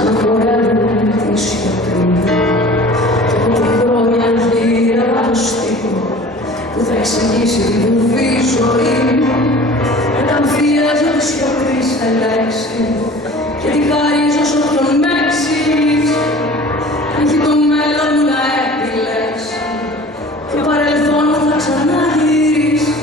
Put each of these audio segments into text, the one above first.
σαν να χορεύουν την σιωπή. Και από τη χρόνια γύρα το στίχο που θα εξηγήσει την βουβή ζωή μου. Μεταμφιέζω τη σιωπή σε λέξη και τη χαρίζω σ' όποιον με εξηγήσει. Έχει το μέλλον μου να επιλέξει και ο παρελθόν μου θα ξαναγυρίσει.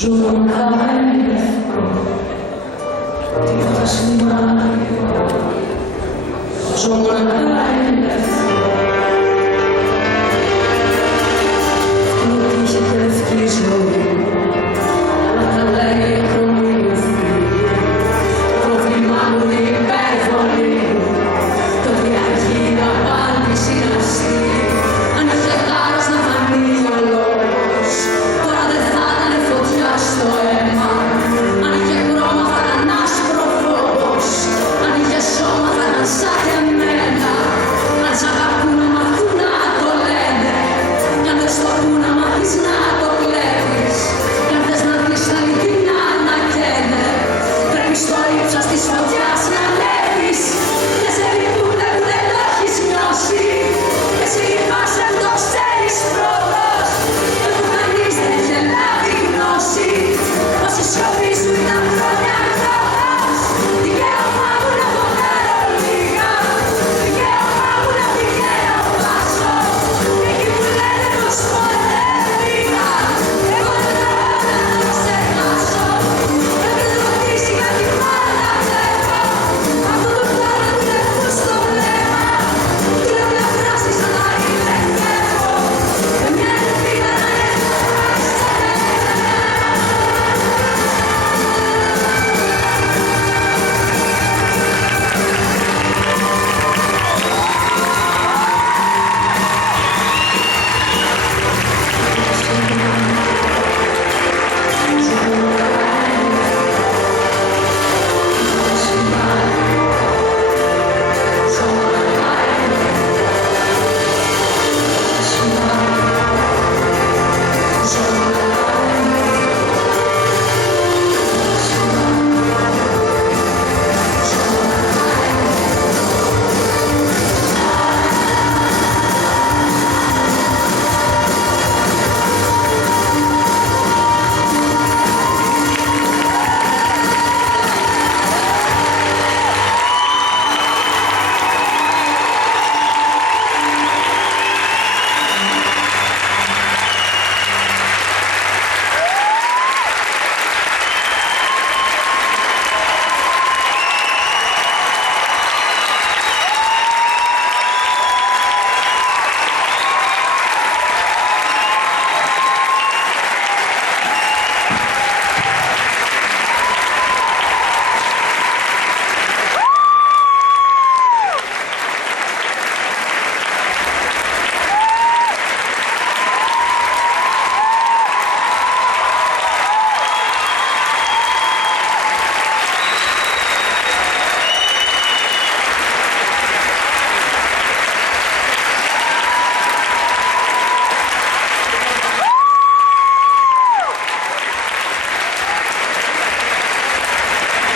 Ζω μοναχά ελεύθερο, τίποτα σημαντικό. Ζω μοναχά ελεύθερο. Μου τύχε και λευκή ζωή, αλλά τα λέει η ακρομήλυφη. Το πρόβλημά μου είναι η υπερβολή, το διαρκεί να απάντηση να στείλει. Αν είχε θάρρος να φανεί ο λόγος, τώρα δεν θα ήταν φωτιά στο αίμα. Αν είχε χρώμα θα ήταν άσπρο φως, αν είχε σώμα θα ήταν σαν και εμένα. Αν σ' αγαπούν να μαθούν να το λένε, κι αν δεν στο πούν να μάθεις να το κλέβεις. Κι αν θες να δεις τα αληθινά να καίνε, πρέπει στο ύψος της φωτιάς